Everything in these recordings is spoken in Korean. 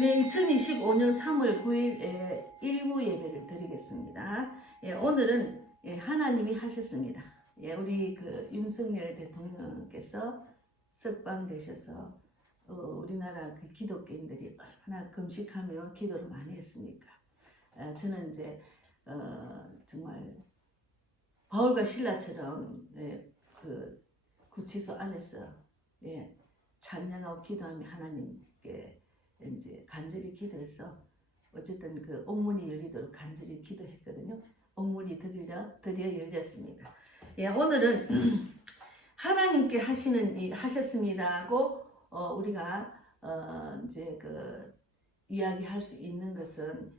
네, 2025년 3월 9일에 일부 예배를 드리겠습니다. 오늘은 하나님이 하셨습니다. 우리 그 윤석열 대통령께서 석방되셔서 우리나라 그 기독교인들이 얼마나 금식하며 기도를 많이 했습니까? 저는 이제 정말 바울과 신라처럼 그 구치소 안에서 찬양하고 기도하며 하나님께 이제 간절히 기도해서 어쨌든 그 옥문이 열리도록 간절히 기도했거든요. 옥문이 드디어 열렸습니다. 오늘은 하나님께 하셨습니다고 우리가 이제 그 이야기할 수 있는 것은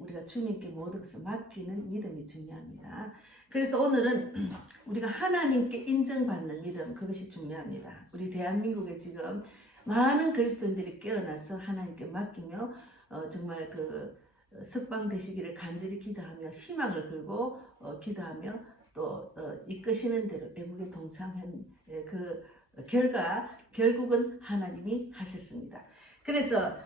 우리가 주님께 모든 것을 맡기는 믿음이 중요합니다. 그래서 오늘은 우리가 하나님께 인정받는 믿음, 그것이 중요합니다. 우리 대한민국에 지금 많은 그리스도인들이 깨어나서 하나님께 맡기며 정말 그 석방되시기를 간절히 기도하며 희망을 걸고 기도하며 또 이끄시는 대로 애국에 동참한 그 결과 결국은 하나님이 하셨습니다. 그래서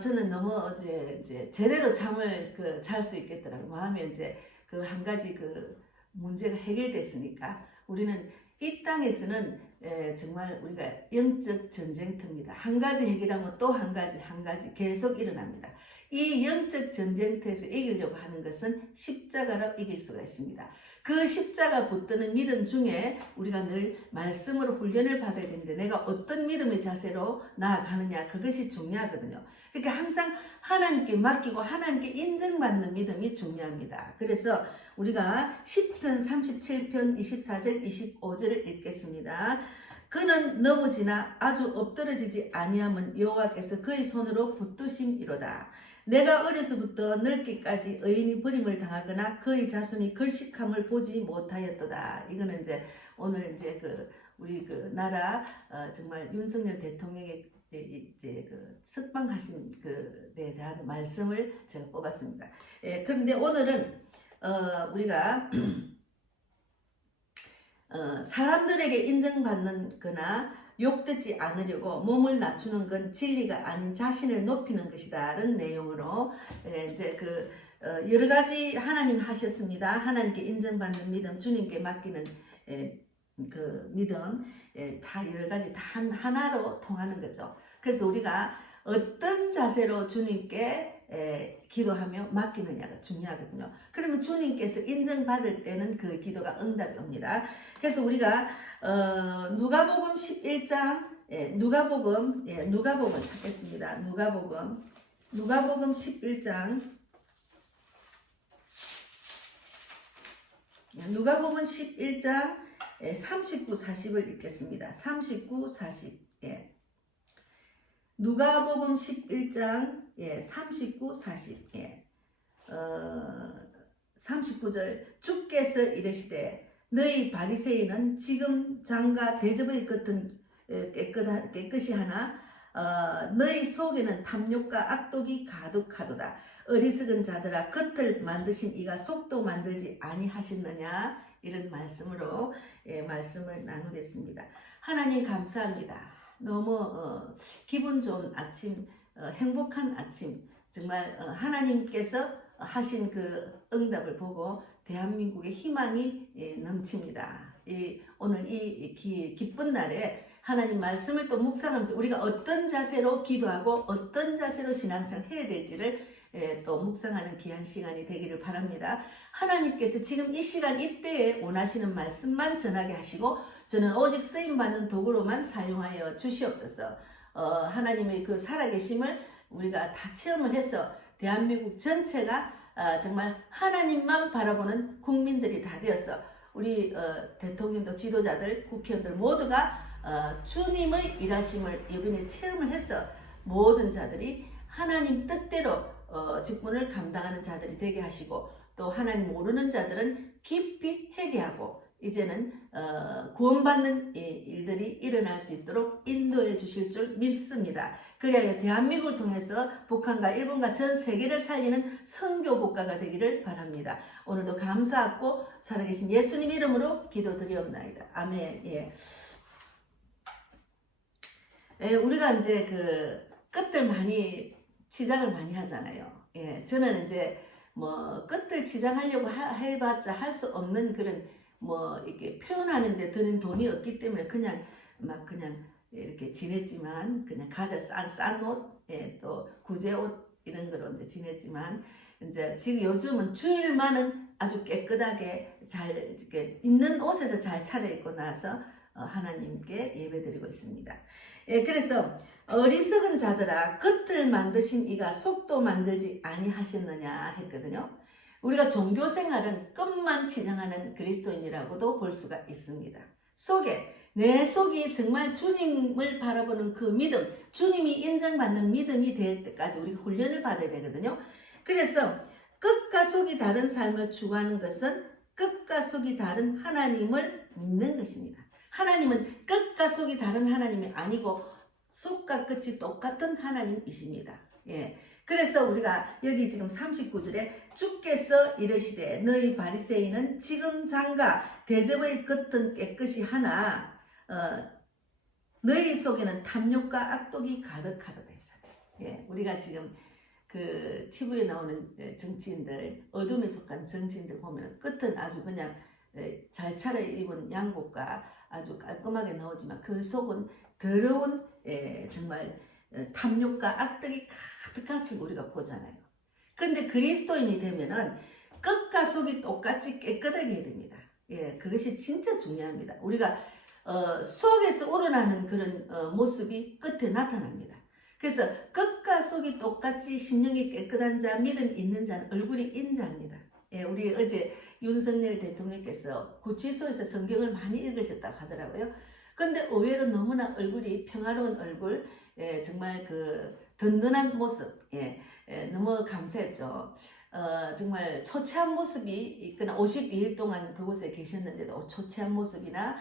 저는 너무 어제 이제 제대로 잠을 잘 수 있겠더라고요. 마음에 이제 그 한 가지 그 문제가 해결됐으니까 우리는 이 땅에서는 정말 우리가 영적 전쟁터입니다. 한 가지 해결하면 또 한 가지 계속 일어납니다. 이 영적 전쟁터에서 이기려고 하는 것은 십자가로 이길 수가 있습니다. 그 십자가 붙드는 믿음 중에 우리가 늘 말씀으로 훈련을 받아야 되는데 내가 어떤 믿음의 자세로 나아가느냐, 그것이 중요하거든요. 그러니까 항상 하나님께 맡기고 하나님께 인정받는 믿음이 중요합니다. 그래서 우리가 시편 37편 24절 25절을 읽겠습니다. 그는 넘어지나 아주 엎드러지지 아니함은 여호와께서 그의 손으로 붙드심이로다. 내가 어려서부터 늙기까지 의인이 버림을 당하거나 그의 자손이 걸식함을 보지 못하였도다. 이거는 이제 오늘 이제 우리 나라 정말 윤석열 대통령의 이제 석방하신 데 대한 말씀을 제가 뽑았습니다. 그런데 오늘은 우리가 사람들에게 인정받는 거나 욕되지 않으려고 몸을 낮추는 건 진리가 아닌 자신을 높이는 것이다 라는 내용으로 이제 여러 가지 하나님 하셨습니다. 하나님께 인정받는 믿음, 주님께 맡기는 그 믿음, 다 여러 가지 다 하나로 통하는 거죠. 그래서 우리가 어떤 자세로 주님께 기도하며 맡기느냐가 중요하거든요. 그러면 주님께서 인정받을 때는 그 기도가 응답이 옵니다. 그래서 우리가 누가복음 11장 누가복음 찾겠습니다. 누가복음 11장 누가복음 11장 39, 40을 읽겠습니다. 39, 40 누가복음 11장 39, 40 39절 주께서 이르시되 너희 바리새인은 지금 장과 대접의 겉은 깨끗이 하나 너희 속에는 탐욕과 악독이 가득하도다. 어리석은 자들아 겉을 만드신 이가 속도 만들지 아니하셨느냐. 이런 말씀으로 말씀을 나누겠습니다. 하나님 감사합니다. 너무 기분 좋은 아침, 행복한 아침, 정말 하나님께서 하신 그 응답을 보고 대한민국의 희망이 넘칩니다. 오늘 이 기쁜 날에 하나님 말씀을 또 묵상하면서 우리가 어떤 자세로 기도하고 어떤 자세로 신앙생활 해야 될지를 또 묵상하는 귀한 시간이 되기를 바랍니다. 하나님께서 지금 이 시간 이때에 원하시는 말씀만 전하게 하시고 저는 오직 쓰임받는 도구로만 사용하여 주시옵소서. 하나님의 그 살아계심을 우리가 다 체험을 해서 대한민국 전체가 정말 하나님만 바라보는 국민들이 다 되어서 우리 대통령도 지도자들, 국회의원들 모두가 주님의 일하심을 이번에 체험을 해서 모든 자들이 하나님 뜻대로 직분을 감당하는 자들이 되게 하시고 또 하나님 모르는 자들은 깊이 회개하고 이제는 구원받는 일들이 일어날 수 있도록 인도해 주실 줄 믿습니다. 그래야 대한민국을 통해서 북한과 일본과 전 세계를 살리는 선교 국가가 되기를 바랍니다. 오늘도 감사하고 살아계신 예수님 이름으로 기도드리옵나이다. 아멘. 우리가 이제 끝들 많이 치장을 많이 하잖아요. 예, 저는 이제 뭐 끝을 치장하려고 해봤자 할 수 없는 그런 뭐 이렇게 표현하는데 드는 돈이 없기 때문에 그냥 막 그냥 이렇게 지냈지만 그냥 가져 싼 옷, 예, 또 구제 옷 이런 거로 이제 지냈지만 이제 지금 요즘은 주일만은 아주 깨끗하게 잘 이렇게 있는 옷에서 잘 차려입고 나서 하나님께 예배드리고 있습니다. 예, 그래서 어리석은 자들아 겉을 만드신 이가 속도 만들지 아니하셨느냐 했거든요. 우리가 종교 생활은 끝만 치장하는 그리스도인이라고도 볼 수가 있습니다. 속에 내 속이 정말 주님을 바라보는 그 믿음, 주님이 인정받는 믿음이 될 때까지 우리가 훈련을 받아야 되거든요. 그래서 끝과 속이 다른 삶을 추구하는 것은 끝과 속이 다른 하나님을 믿는 것입니다. 하나님은 끝과 속이 다른 하나님이 아니고 속과 끝이 똑같은 하나님이십니다. 예. 그래서 우리가 여기 지금 39절에 주께서 이르시되 너희 바리새인은 지금 장과 대접의 끝은 깨끗이 하나 너희 속에는 탐욕과 악독이 가득하도다 했잖아요. 예. 우리가 지금 그 TV에 나오는 정치인들, 어둠에 속한 정치인들 보면 끝은 아주 그냥 잘 차려입은 양복과 아주 깔끔하게 나오지만 그 속은 더러운 정말 탐욕과 악덕이 가득한 것을 우리가 보잖아요. 그런데 그리스도인이 되면은 끝과 속이 똑같이 깨끗하게 해야 됩니다. 예, 그것이 진짜 중요합니다. 우리가 속에서 우러나는 그런 모습이 끝에 나타납니다. 그래서 끝과 속이 똑같이 심령이 깨끗한 자, 믿음 있는 자는 얼굴이 인자합니다. 예, 우리 어제 윤석열 대통령께서 구치소에서 성경을 많이 읽으셨다고 하더라고요. 근데 의외로 너무나 얼굴이 평화로운 얼굴, 예, 정말 그 든든한 모습, 예, 너무 감사했죠. 정말 초췌한 모습이 있거나 52일 동안 그곳에 계셨는데도 초췌한 모습이나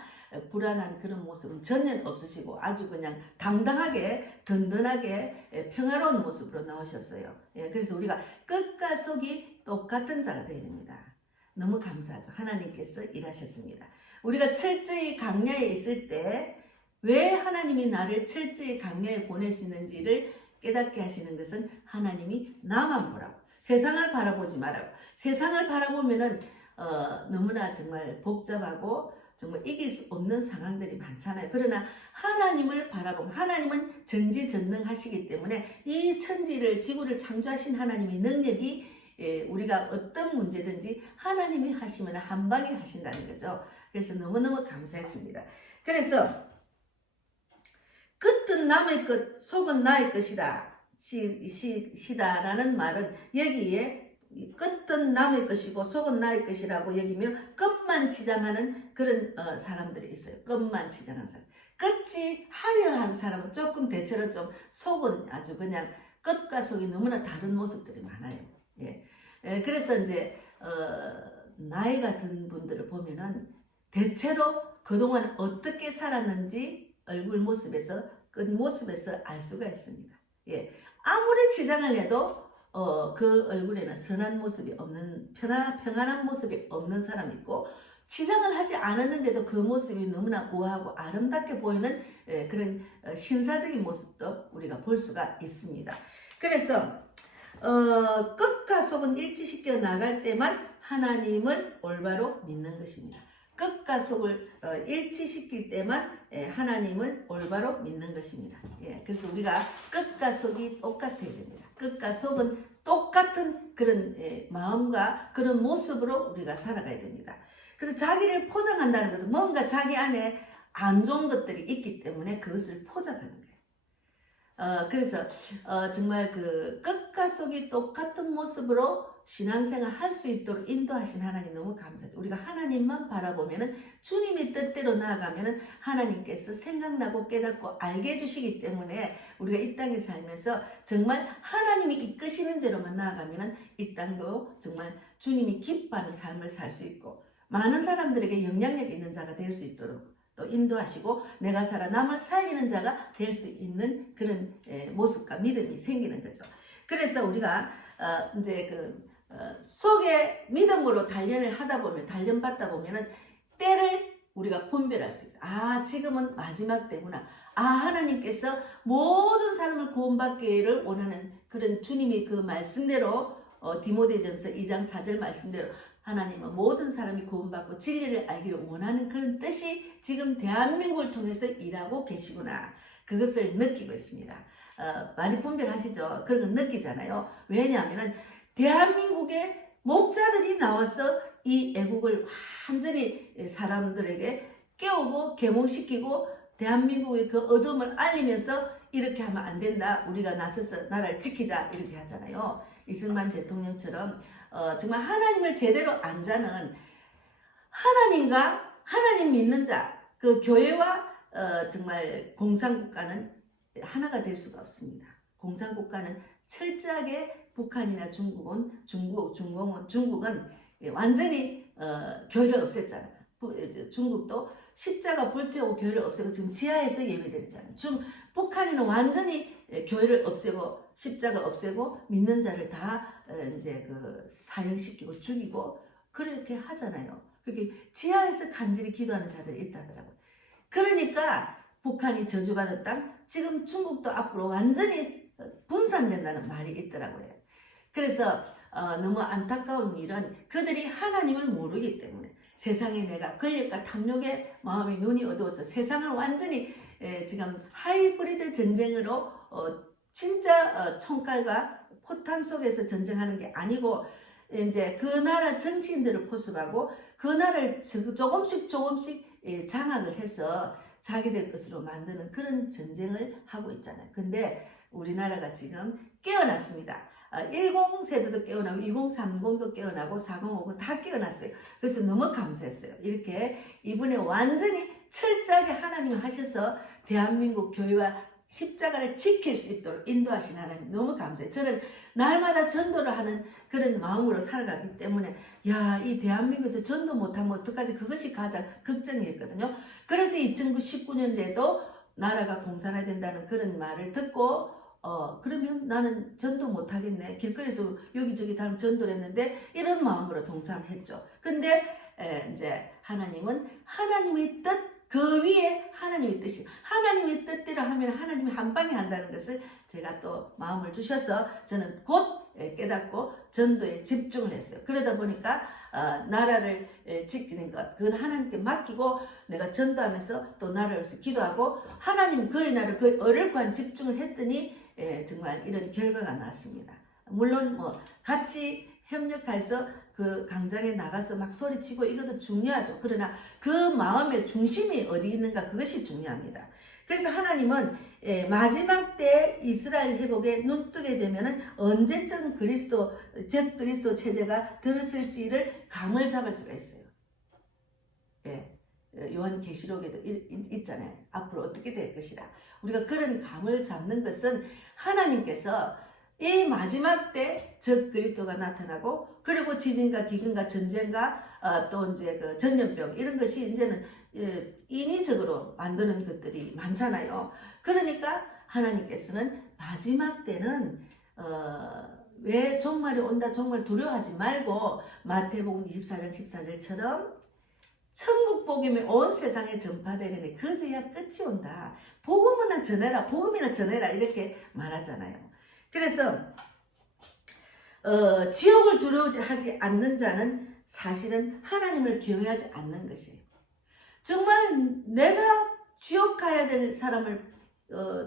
불안한 그런 모습은 전혀 없으시고 아주 그냥 당당하게 든든하게 평화로운 모습으로 나오셨어요. 예, 그래서 우리가 끝과 속이 똑같은 자가 되어야 됩니다. 너무 감사하죠. 하나님께서 일하셨습니다. 우리가 철저히 강야에 있을 때 왜 하나님이 나를 철저히 강야에 보내시는지를 깨닫게 하시는 것은 하나님이 나만 보라고, 세상을 바라보지 말라고. 세상을 바라보면은 너무나 정말 복잡하고 정말 이길 수 없는 상황들이 많잖아요. 그러나 하나님을 바라보면 하나님은 전지전능하시기 때문에 이 천지를 지구를 창조하신 하나님의 능력이 우리가 어떤 문제든지 하나님이 하시면 한 방에 하신다는 거죠. 그래서 너무너무 감사했습니다. 그래서 끝은 남의 것, 속은 나의 것이다. 시다라는 말은 여기에 끝은 남의 것이고 속은 나의 것이라고 여기며 끝만 치장하는 그런 사람들이 있어요. 끝만 치장하는 사람. 끝이 화려한 사람은 조금 대체로 좀 속은 아주 그냥 끝과 속이 너무나 다른 모습들이 많아요. 예. 그래서 이제 나이가 든 분들을 보면은 대체로 그동안 어떻게 살았는지 얼굴 모습에서 끝 모습에서 알 수가 있습니다. 예. 아무리 치장을 해도 그 얼굴에는 선한 모습이 없는 평안한 모습이 없는 사람이 있고 치장을 하지 않았는데도 그 모습이 너무나 우아하고 아름답게 보이는 그런 신사적인 모습도 우리가 볼 수가 있습니다. 그래서 끝과 속은 일치시켜 나갈 때만 하나님을 올바로 믿는 것입니다. 끝과 속을 일치시킬 때만 하나님을 올바로 믿는 것입니다. 예, 그래서 우리가 끝과 속이 똑같아야 됩니다. 끝과 속은 똑같은 그런 마음과 그런 모습으로 우리가 살아가야 됩니다. 그래서 자기를 포장한다는 것은 뭔가 자기 안에 안 좋은 것들이 있기 때문에 그것을 포장하는 거예요. 그래서 정말 그 끝과 속이 똑같은 모습으로 신앙생활 할 수 있도록 인도하신 하나님 너무 감사해요. 우리가 하나님만 바라보면은 주님의 뜻대로 나아가면은 하나님께서 생각나고 깨닫고 알게 해주시기 때문에 우리가 이 땅에 살면서 정말 하나님이 이끄시는 대로만 나아가면은 이 땅도 정말 주님이 기뻐하는 삶을 살 수 있고 많은 사람들에게 영향력 있는 자가 될 수 있도록 또 인도하시고 내가 살아 남을 살리는 자가 될 수 있는 그런 모습과 믿음이 생기는 거죠. 그래서 우리가 이제 속에 믿음으로 단련을 하다 보면 단련받다 보면은 때를 우리가 분별할 수 있어요. 아, 지금은 마지막 때구나. 아, 하나님께서 모든 사람을 구원받기를 원하는 그런 주님이 그 말씀대로 디모데전서 2장 4절 말씀대로 하나님은 모든 사람이 구원받고 진리를 알기를 원하는 그런 뜻이 지금 대한민국을 통해서 일하고 계시구나. 그것을 느끼고 있습니다. 많이 분별하시죠? 그런 걸 느끼잖아요. 왜냐하면 대한민국의 목자들이 나와서 이 애국을 완전히 사람들에게 깨우고 계몽시키고 대한민국의 그 어둠을 알리면서 이렇게 하면 안 된다. 우리가 나서서 나라를 지키자. 이렇게 하잖아요. 이승만 대통령처럼 정말 하나님을 제대로 안 자는 하나님과 하나님 믿는 자, 그 교회와 정말 공산국가는 하나가 될 수가 없습니다. 공산국가는 철저하게 북한이나 중국은 완전히 교회를 없앴잖아요. 중국도 십자가 불태우고 교회를 없애고 지금 지하에서 예배드리잖아요. 북한에는 완전히 교회를 없애고 십자가 없애고 믿는 자를 다 이제 그 사형시키고 죽이고 그렇게 하잖아요. 그게 지하에서 간절히 기도하는 자들이 있다더라고요. 그러니까 북한이 저주받은 땅, 지금 중국도 앞으로 완전히 분산된다는 말이 있더라고요. 그래서 너무 안타까운 일은 그들이 하나님을 모르기 때문에 세상에 내가 권력과 탐욕의 마음이 눈이 어두워서 세상을 완전히 지금 하이브리드 전쟁으로 진짜 총칼과 포탄 속에서 전쟁하는 게 아니고 이제 그 나라 정치인들을 포섭하고 그 나라를 조금씩 장악을 해서 자기들 것으로 만드는 그런 전쟁을 하고 있잖아요. 근데 우리나라가 지금 깨어났습니다. 10 세대도 깨어나고 20, 30도 깨어나고 40, 50 다 깨어났어요. 그래서 너무 감사했어요. 이렇게 이번에 완전히 철저하게 하나님이 하셔서 대한민국 교회와 십자가를 지킬 수 있도록 인도하신 하나님 너무 감사해요. 저는 날마다 전도를 하는 그런 마음으로 살아가기 때문에 이 대한민국에서 전도 못하면 어떡하지? 그것이 가장 걱정이었거든요. 그래서 2019년대도 나라가 공산화된다는 그런 말을 듣고 그러면 나는 전도 못하겠네. 길거리에서 여기저기 다 전도를 했는데 이런 마음으로 동참했죠. 근데 이제 하나님은 하나님의 뜻 그 위에 하나님의 뜻이 하나님의 뜻대로 하면 하나님이 한 방에 한다는 것을 제가 또 마음을 주셔서 저는 곧 깨닫고 전도에 집중을 했어요. 그러다 보니까 나라를 지키는 것 그건 하나님께 맡기고 내가 전도하면서 또 나라를 위해서 기도하고 하나님 그의 나라를 그의 의를 구한 집중을 했더니 정말 이런 결과가 나왔습니다. 물론 뭐 같이 협력해서 그 광장에 나가서 막 소리치고 이것도 중요하죠. 그러나 그 마음의 중심이 어디 있는가 그것이 중요합니다. 그래서 하나님은 마지막 때 이스라엘 회복에 눈뜨게 되면은 언제쯤 그리스도 체제가 들었을지를 감을 잡을 수가 있어요. 요한계시록에도 있잖아요. 앞으로 어떻게 될 것이라. 우리가 그런 감을 잡는 것은 하나님께서 이 마지막 때 적 그리스도가 나타나고 그리고 지진과 기근과 전쟁과 또 이제 그 전염병 이런 것이 이제는 인위적으로 만드는 것들이 많잖아요. 그러니까 하나님께서는 마지막 때는 왜 종말이 온다 종말 두려워하지 말고 마태복음 24장 14절처럼 천국 복음이 온 세상에 전파되려니 그제야 끝이 온다. 복음이나 전해라 복음이나 전해라 이렇게 말하잖아요. 그래서 지옥을 두려워하지 않는 자는 사실은 하나님을 경외하지 않는 것이에요. 정말 내가 지옥 가야 될 사람을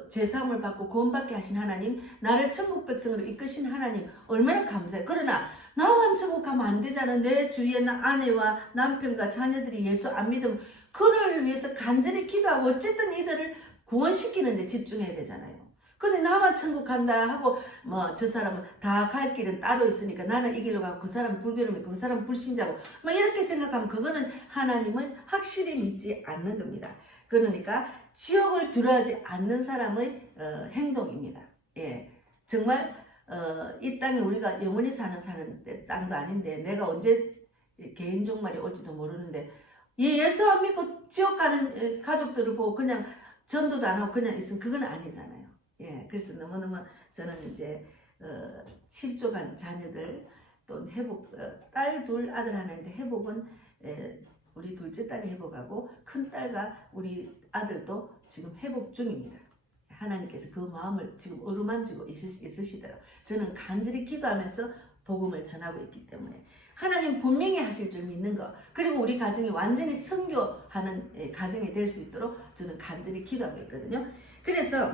제사함을 받고 구원받게 하신 하나님, 나를 천국 백성으로 이끄신 하나님 얼마나 감사해요. 그러나 나만 천국 가면 안 되잖아. 내 주위에 아내와 남편과 자녀들이 예수 안 믿으면 그를 위해서 간절히 기도하고 어쨌든 이들을 구원시키는 데 집중해야 되잖아요. 근데 나만 천국 간다 하고 뭐 저 사람은 다 갈 길은 따로 있으니까 나는 이 길로 가고 그 사람은 불교를 믿고 그 사람은 불신자고 막 이렇게 생각하면 그거는 하나님을 확실히 믿지 않는 겁니다. 그러니까 지옥을 두려워하지 않는 사람의 행동입니다. 정말 이 땅에 우리가 영원히 사는 땅도 아닌데 내가 언제 개인 종말이 올지도 모르는데 예수 안 믿고 지옥 가는 가족들을 보고 그냥 전도도 안 하고 그냥 있으면 그건 아니잖아요. 그래서 너무너무 저는 이제 실족한 자녀들 또 회복 딸 둘 아들 하나인데 회복은 우리 둘째 딸이 회복하고 큰 딸과 우리 아들도 지금 회복 중입니다. 하나님께서 그 마음을 지금 어루만지고 있으시더라고요. 저는 간절히 기도하면서 복음을 전하고 있기 때문에 하나님 분명히 하실 줄 믿는 것, 그리고 우리 가정이 완전히 선교하는 가정이 될 수 있도록 저는 간절히 기도하고 있거든요. 그래서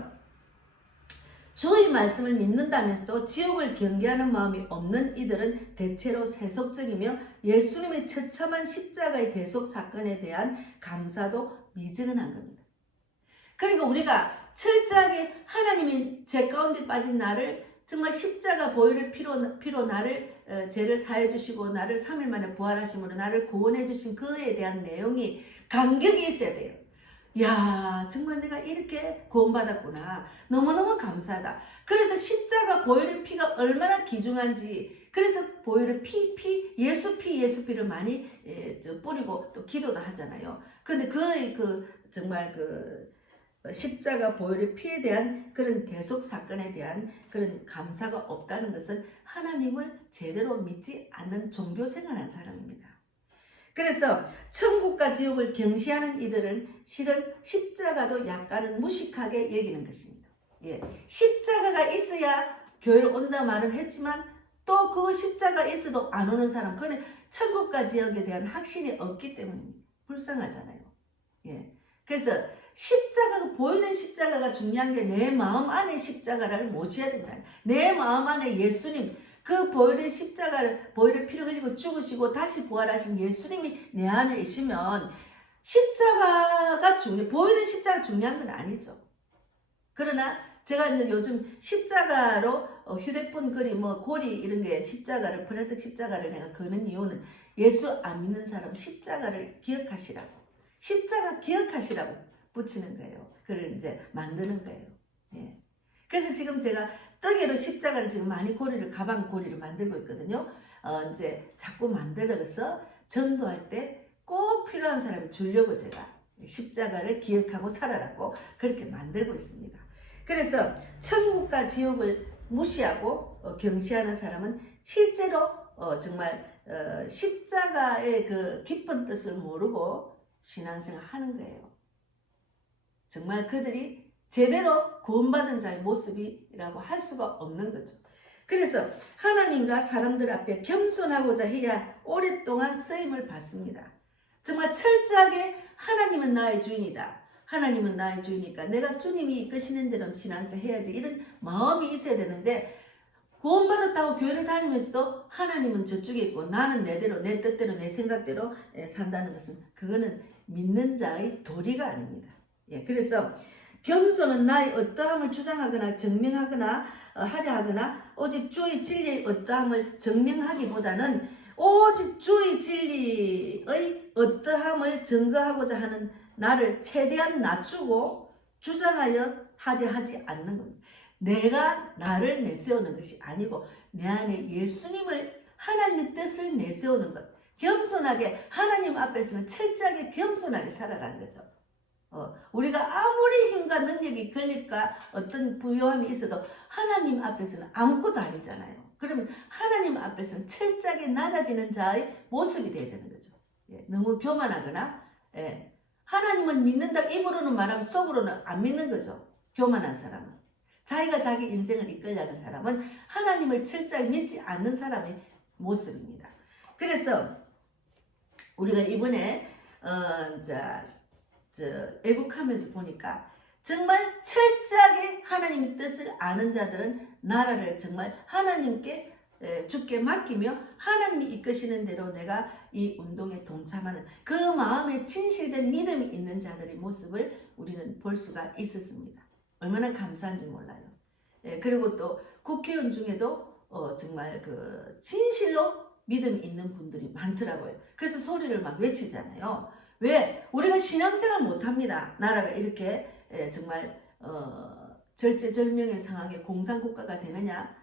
주의 말씀을 믿는다면서도 지옥을 경계하는 마음이 없는 이들은 대체로 세속적이며 예수님의 처참한 십자가의 대속 사건에 대한 감사도 미지근한 겁니다. 그리고 우리가 철저하게 하나님이 제 가운데 빠진 나를 정말 십자가 보혈의 피로 나를 죄를 사해 주시고 나를 3일 만에 부활하심으로 나를 구원해 주신 그에 대한 내용이 감격이 있어야 돼요. 야, 정말 내가 이렇게 구원받았구나. 너무너무 감사하다. 그래서 십자가 보혈의 피가 얼마나 귀중한지, 그래서 보혈의 예수 피를 많이 뿌리고 또 기도도 하잖아요. 근데 정말 십자가 보혈의 피에 대한 그런 대속 사건에 대한 그런 감사가 없다는 것은 하나님을 제대로 믿지 않는 종교 생활하는 사람입니다. 그래서 천국과 지옥을 경시하는 이들은 실은 십자가도 약간은 무식하게 여기는 것입니다. 예, 십자가가 있어야 교회를 온다 말은 했지만 또 그 십자가 있어도 안 오는 사람, 그는 천국과 지옥에 대한 확신이 없기 때문입니다. 불쌍하잖아요. 예, 그래서 보이는 십자가가 중요한 게 내 마음 안에 십자가를 모셔야 된다. 내 마음 안에 예수님, 그 보혈의 보혈의 피를 흘리고 죽으시고 다시 부활하신 예수님이 내 안에 있으면 보혈의 십자가 중요한 건 아니죠. 그러나 제가 이제 요즘 십자가로 휴대폰 고리 이런 게 플라스틱 십자가를 내가 거는 이유는 예수 안 믿는 사람 십자가를 기억하시라고. 십자가 기억하시라고 붙이는 거예요. 그걸 이제 만드는 거예요. 예. 그래서 지금 제가 뜨개로 십자가를 지금 많이 가방 고리를 만들고 있거든요. 이제 자꾸 만들어서 전도할 때 꼭 필요한 사람이 주려고 제가 십자가를 기억하고 살아라고 그렇게 만들고 있습니다. 그래서 천국과 지옥을 무시하고 경시하는 사람은 실제로 정말 십자가의 그 깊은 뜻을 모르고 신앙생활 하는 거예요. 정말 그들이 제대로 구원받은 자의 모습이라고 할 수가 없는 거죠. 그래서 하나님과 사람들 앞에 겸손하고자 해야 오랫동안 쓰임을 받습니다. 정말 철저하게 하나님은 나의 주인이다. 하나님은 나의 주인이니까 내가 주님이 이끄시는 대로 신앙생활 해야지, 이런 마음이 있어야 되는데, 구원받았다고 교회를 다니면서도 하나님은 저쪽에 있고 나는 내대로 내 뜻대로 내 생각대로 산다는 것은 그거는 믿는 자의 도리가 아닙니다. 예, 그래서 겸손은 나의 어떠함을 주장하거나 증명하거나 하려 하거나 오직 주의 진리의 어떠함을 증명하기보다는 오직 주의 진리의 어떠함을 증거하고자 하는 나를 최대한 낮추고 주장하려 하려 하지 않는 겁니다. 내가 나를 내세우는 것이 아니고 내 안에 예수님을, 하나님의 뜻을 내세우는 것. 겸손하게, 하나님 앞에서는 철저하게 겸손하게 살아라는 거죠. 우리가 아무리 힘과 능력이 걸릴까 어떤 부요함이 있어도 하나님 앞에서는 아무것도 아니잖아요. 그러면 하나님 앞에서는 철저하게 낮아지는 자의 모습이 되어야 되는 거죠. 예, 너무 교만하거나 하나님을 믿는다 입으로는 말하면 속으로는 안 믿는 거죠. 교만한 사람은. 자기가 자기 인생을 이끌려는 사람은 하나님을 철저하게 믿지 않는 사람의 모습입니다. 그래서 우리가 이번에 애국하면서 보니까 정말 철저하게 하나님의 뜻을 아는 자들은 나라를 정말 하나님께 주께 맡기며 하나님이 이끄시는 대로 내가 이 운동에 동참하는 그 마음에 진실된 믿음이 있는 자들의 모습을 우리는 볼 수가 있었습니다. 얼마나 감사한지 몰라요. 그리고 또 국회의원 중에도 정말 진실로 믿음이 있는 분들이 많더라고요. 그래서 소리를 막 외치잖아요. 왜? 우리가 신앙생활 못합니다. 나라가 이렇게 정말 절제절명의 상황에 공산국가가 되느냐,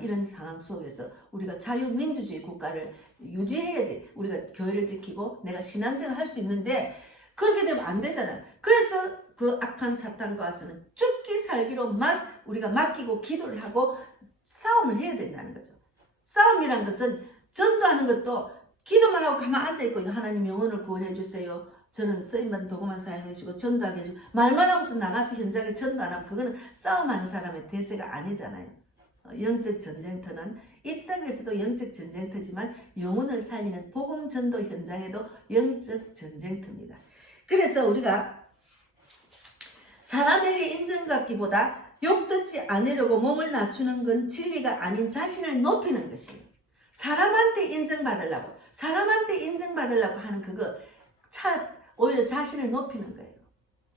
이런 상황 속에서 우리가 자유민주주의 국가를 유지해야 돼. 우리가 교회를 지키고 내가 신앙생활 할 수 있는데 그렇게 되면 안 되잖아요. 그래서 그 악한 사탄과 와서는 죽기 살기로만 우리가 맡기고 기도를 하고 싸움을 해야 된다는 거죠. 싸움이란 것은 전도하는 것도 기도만 하고 가만 앉아있고 하나님 영혼을 구원해 주세요. 저는 쓰임받은 도구만 사용해 주시고 전도하게 해주고 말만 하고서 나가서 현장에 전도 안 하면 그거는 싸움하는 사람의 대세가 아니잖아요. 영적 전쟁터는 이 땅에서도 영적 전쟁터지만 영혼을 살리는 복음 전도 현장에도 영적 전쟁터입니다. 그래서 우리가 사람에게 인정받기보다 욕듣지 않으려고 몸을 낮추는 건 진리가 아닌 자신을 높이는 것이에요. 사람한테 인정받으려고 하는 그거 오히려 자신을 높이는 거예요.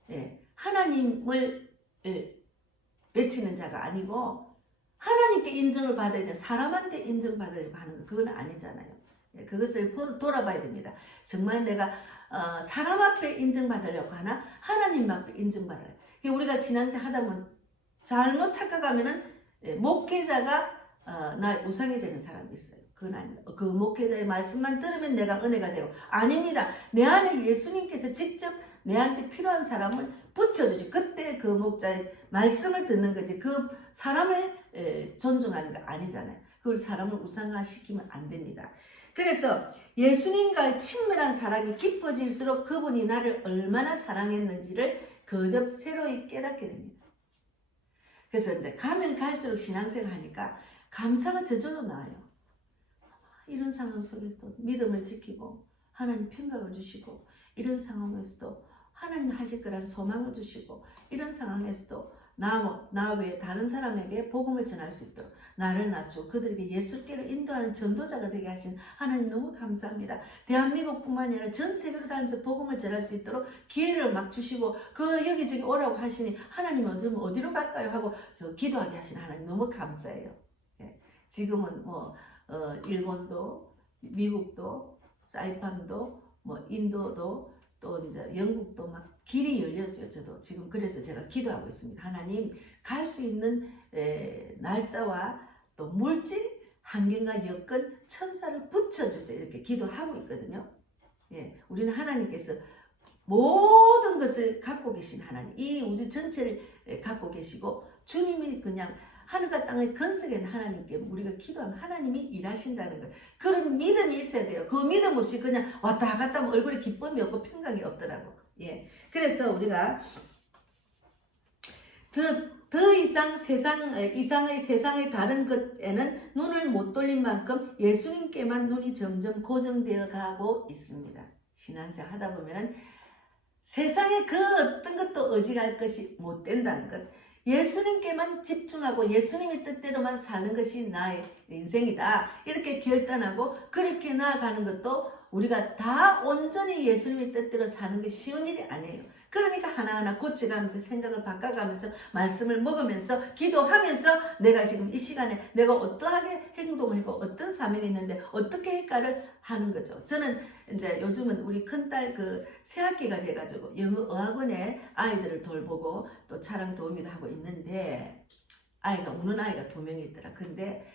예, 하나님을 외치는 자가 아니고 하나님께 인정을 받아야 되는 사람한테 인정받으려고 하는 거 그건 아니잖아요. 예, 그것을 돌아봐야 됩니다. 정말 내가 사람 앞에 인정받으려고 하나 하나님 앞에 인정받아요. 우리가 신앙생활 하다 보면 잘못 착각하면은 목회자가 나의 우상이 되는 사람이 있어요. 그건 아닙니다. 그 목회자의 말씀만 들으면 내가 은혜가 되고 아닙니다. 내 안에 예수님께서 직접 내한테 필요한 사람을 붙여주지. 그때 그 목자의 말씀을 듣는 거지. 그 사람을 존중하는 거 아니잖아요. 그걸 사람을 우상화시키면 안 됩니다. 그래서 예수님과의 친밀한 사랑이 깊어질수록 그분이 나를 얼마나 사랑했는지를 거듭 새로이 깨닫게 됩니다. 그래서 이제 가면 갈수록 신앙생활 하니까 감사가 저절로 나와요. 이런 상황 속에서도 믿음을 지키고 하나님 평강을 주시고 이런 상황에서도 하나님 하실 거라는 소망을 주시고 이런 상황에서도 나 외에 다른 사람에게 복음을 전할 수 있도록 나를 낮추고 그들에게 예수께로 인도하는 전도자가 되게 하신 하나님 너무 감사합니다. 대한민국뿐만 아니라 전 세계로 다니면서 복음을 전할 수 있도록 기회를 막 주시고 그 여기저기 오라고 하시니 하나님 어디로 갈까요 하고 저 기도하게 하신 하나님 너무 감사해요. 예. 지금은 일본도 미국도 사이판도 인도도 또 이제 영국도 막 길이 열렸어요. 저도 지금 그래서 제가 기도하고 있습니다. 하나님 갈 수 있는 날짜와 또 물질 환경과 여건 천사를 붙여주세요. 이렇게 기도하고 있거든요. 예, 우리는 하나님께서 모든 것을 갖고 계신 하나님, 이 우주 전체를 갖고 계시고 주님이 그냥 하늘과 땅의 건설인 하나님께 우리가 기도하면 하나님이 일하신다는 거예요. 그런 믿음이 있어야 돼요. 그 믿음 없이 그냥 왔다 갔다 하면 얼굴에 기쁨이 없고 평강이 없더라고. 예. 그래서 우리가 더 이상 이상의 세상의 다른 것에는 눈을 못 돌린 만큼 예수님께만 눈이 점점 고정되어 가고 있습니다. 신앙생활 하다 보면은 세상에 그 어떤 것도 의지할 것이 못 된다는 것. 예수님께만 집중하고 예수님의 뜻대로만 사는 것이 나의 인생이다. 이렇게 결단하고 그렇게 나아가는 것도 우리가 다 온전히 예수님의 뜻대로 사는 게 쉬운 일이 아니에요. 그러니까 하나하나 고쳐가면서 생각을 바꿔가면서 말씀을 먹으면서 기도하면서 내가 지금 이 시간에 내가 어떠하게 행동을 하고 어떤 사명이 있는데 어떻게 할까를 하는 거죠. 저는 이제 요즘은 우리 큰딸 새학기가 돼가지고 영어 어학원에 아이들을 돌보고 또 차량 도우미도 하고 있는데 아이가 우는 아이가 2명이 있더라. 근데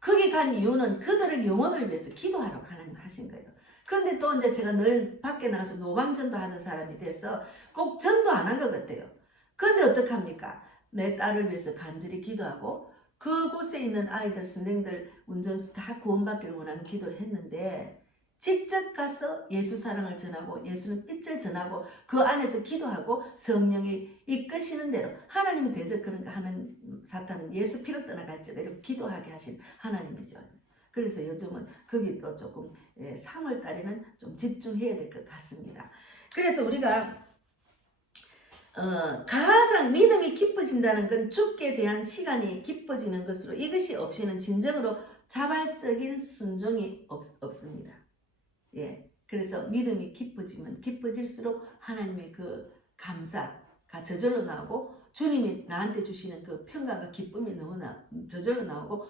거기 간 이유는 그들을 영혼을 위해서 기도하라고 하나님 하신 거예요. 근데 또 이제 제가 늘 밖에 나가서 노방전도 하는 사람이 돼서 꼭 전도 안 한 것 같아요. 근데 어떡합니까? 내 딸을 위해서 간절히 기도하고 그곳에 있는 아이들, 선생들, 운전수 다 구원받기를 원하는 기도를 했는데 직접 가서 예수 사랑을 전하고 예수는 빛을 전하고 그 안에서 기도하고 성령이 이끄시는 대로 하나님은 대적 그런 거 하는 사탄은 예수 피로 떠나갈지대로 기도하게 하신 하나님이죠. 그래서 요즘은 거기 또 조금 3월 달에는 좀 집중해야 될 것 같습니다. 그래서 우리가 가장 믿음이 깊어진다는 건 죽게 대한 시간이 깊어지는 것으로 이것이 없이는 진정으로 자발적인 순종이 없습니다. 예, 그래서 믿음이 깊어지면 깊어질수록 하나님의 그 감사가 저절로 나오고 주님이 나한테 주시는 그 평강과 기쁨이 너무나 저절로 나오고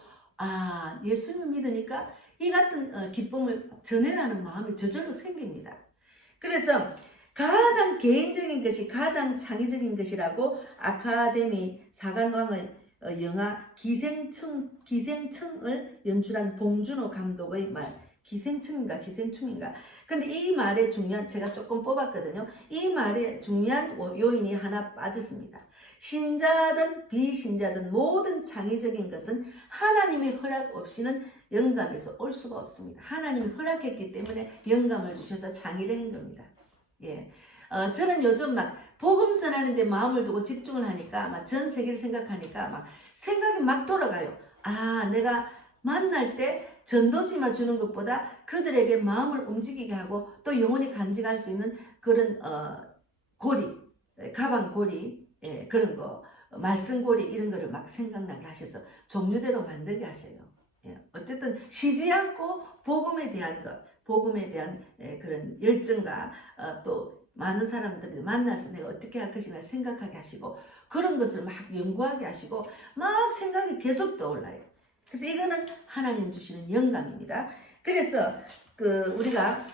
예수님을 믿으니까 이 같은 기쁨을 전해라는 마음이 저절로 생깁니다. 그래서 가장 개인적인 것이 가장 창의적인 것이라고 아카데미 사관왕의 영화 기생충을 연출한 봉준호 감독의 말. 기생충인가 기생충인가. 근데 이 말의 중요한 제가 조금 뽑았거든요. 이 말의 중요한 요인이 하나 빠졌습니다. 신자든 비신자든 모든 창의적인 것은 하나님의 허락 없이는 영감에서 올 수가 없습니다. 하나님이 허락했기 때문에 영감을 주셔서 창의를 한 겁니다. 예. 저는 요즘 막 복음 전하는데 마음을 두고 집중을 하니까 막 전 세계를 생각하니까 막 생각이 막 돌아가요. 아, 내가 만날 때 전도지만 주는 것보다 그들에게 마음을 움직이게 하고 또 영혼이 간직할 수 있는 그런 고리, 가방 고리, 예, 그런 거, 말씀 고리 이런 거를 막 생각나게 하셔서 종류대로 만들게 하셔요. 예, 어쨌든 쉬지 않고 복음에 대한 것, 복음에 대한 그런 열정과 또 많은 사람들이 만나서 내가 어떻게 할 것인가 생각하게 하시고 그런 것을 막 연구하게 하시고 막 생각이 계속 떠올라요. 그래서 이거는 하나님 주시는 영감입니다. 그래서 우리가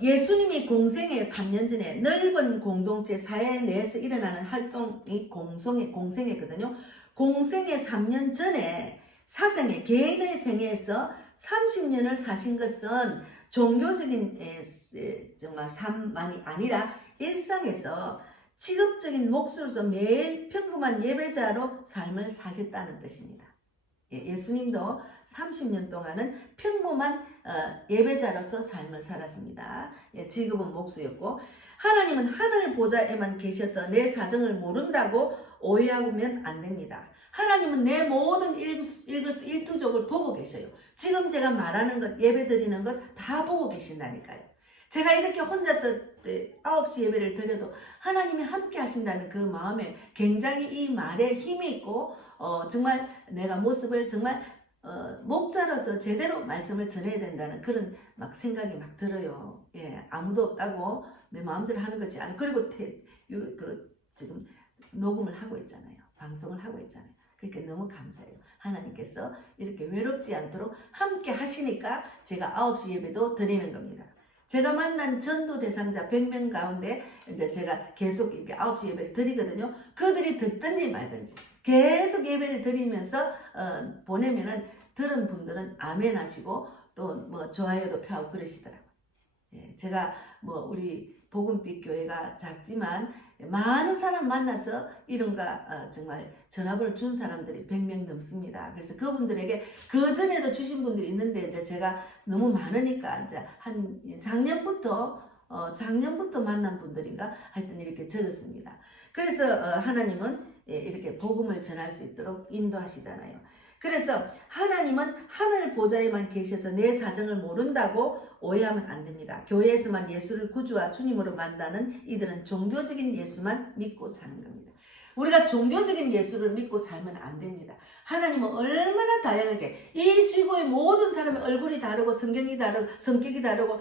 예수님이 공생의 3년 전에 넓은 공동체 사회 내에서 일어나는 활동이 공생애거든요. 공생의 3년 전에 사생애 개인의 생애에서 30년을 사신 것은 종교적인 정말 삶만이 아니라 일상에서 직업적인 몫으로서 매일 평범한 예배자로 삶을 사셨다는 뜻입니다. 예수님도 30년 동안은 평범한 예배자로서 삶을 살았습니다. 직업은 목수였고 하나님은 하늘 보좌에만 계셔서 내 사정을 모른다고 오해하면 안 됩니다. 하나님은 내 모든 일거수일투족을 보고 계셔요. 지금 제가 말하는 것, 예배 드리는 것 다 보고 계신다니까요. 제가 이렇게 혼자서 9시 예배를 드려도 하나님이 함께 하신다는 그 마음에 굉장히 이 말에 힘이 있고 정말 내가 모습을 정말 목자로서 제대로 말씀을 전해야 된다는 그런 막 생각이 막 들어요. 예, 아무도 없다고 내 마음대로 하는 것이 아니고 그리고 지금 녹음을 하고 있잖아요. 방송을 하고 있잖아요. 그러니까 너무 감사해요. 하나님께서 이렇게 외롭지 않도록 함께 하시니까 제가 9시 예배도 드리는 겁니다. 제가 만난 전도 대상자 100명 가운데 이제 제가 계속 이렇게 9시 예배를 드리거든요. 그들이 듣든지 말든지 계속 예배를 드리면서 보내면은 들은 분들은 아멘 하시고 또 뭐 좋아요도 펴고 그러시더라고요. 예, 제가 뭐 우리 복음빛 교회가 작지만 많은 사람 만나서 이름과 정말 전화번호 준 사람들이 100명 넘습니다. 그래서 그분들에게 그 전에도 주신 분들이 있는데 이제 제가 너무 많으니까 이제 한 작년부터 만난 분들인가 하여튼 이렇게 적었습니다. 그래서 하나님은 이렇게 복음을 전할 수 있도록 인도하시잖아요. 그래서 하나님은 하늘 보좌에만 계셔서 내 사정을 모른다고 오해하면 안 됩니다. 교회에서만 예수를 구주와 주님으로 만나는 이들은 종교적인 예수만 믿고 사는 겁니다. 우리가 종교적인 예수를 믿고 살면 안 됩니다. 하나님은 얼마나 다양하게 이 지구의 모든 사람의 얼굴이 다르고 성경이 다르고 성격이 다르고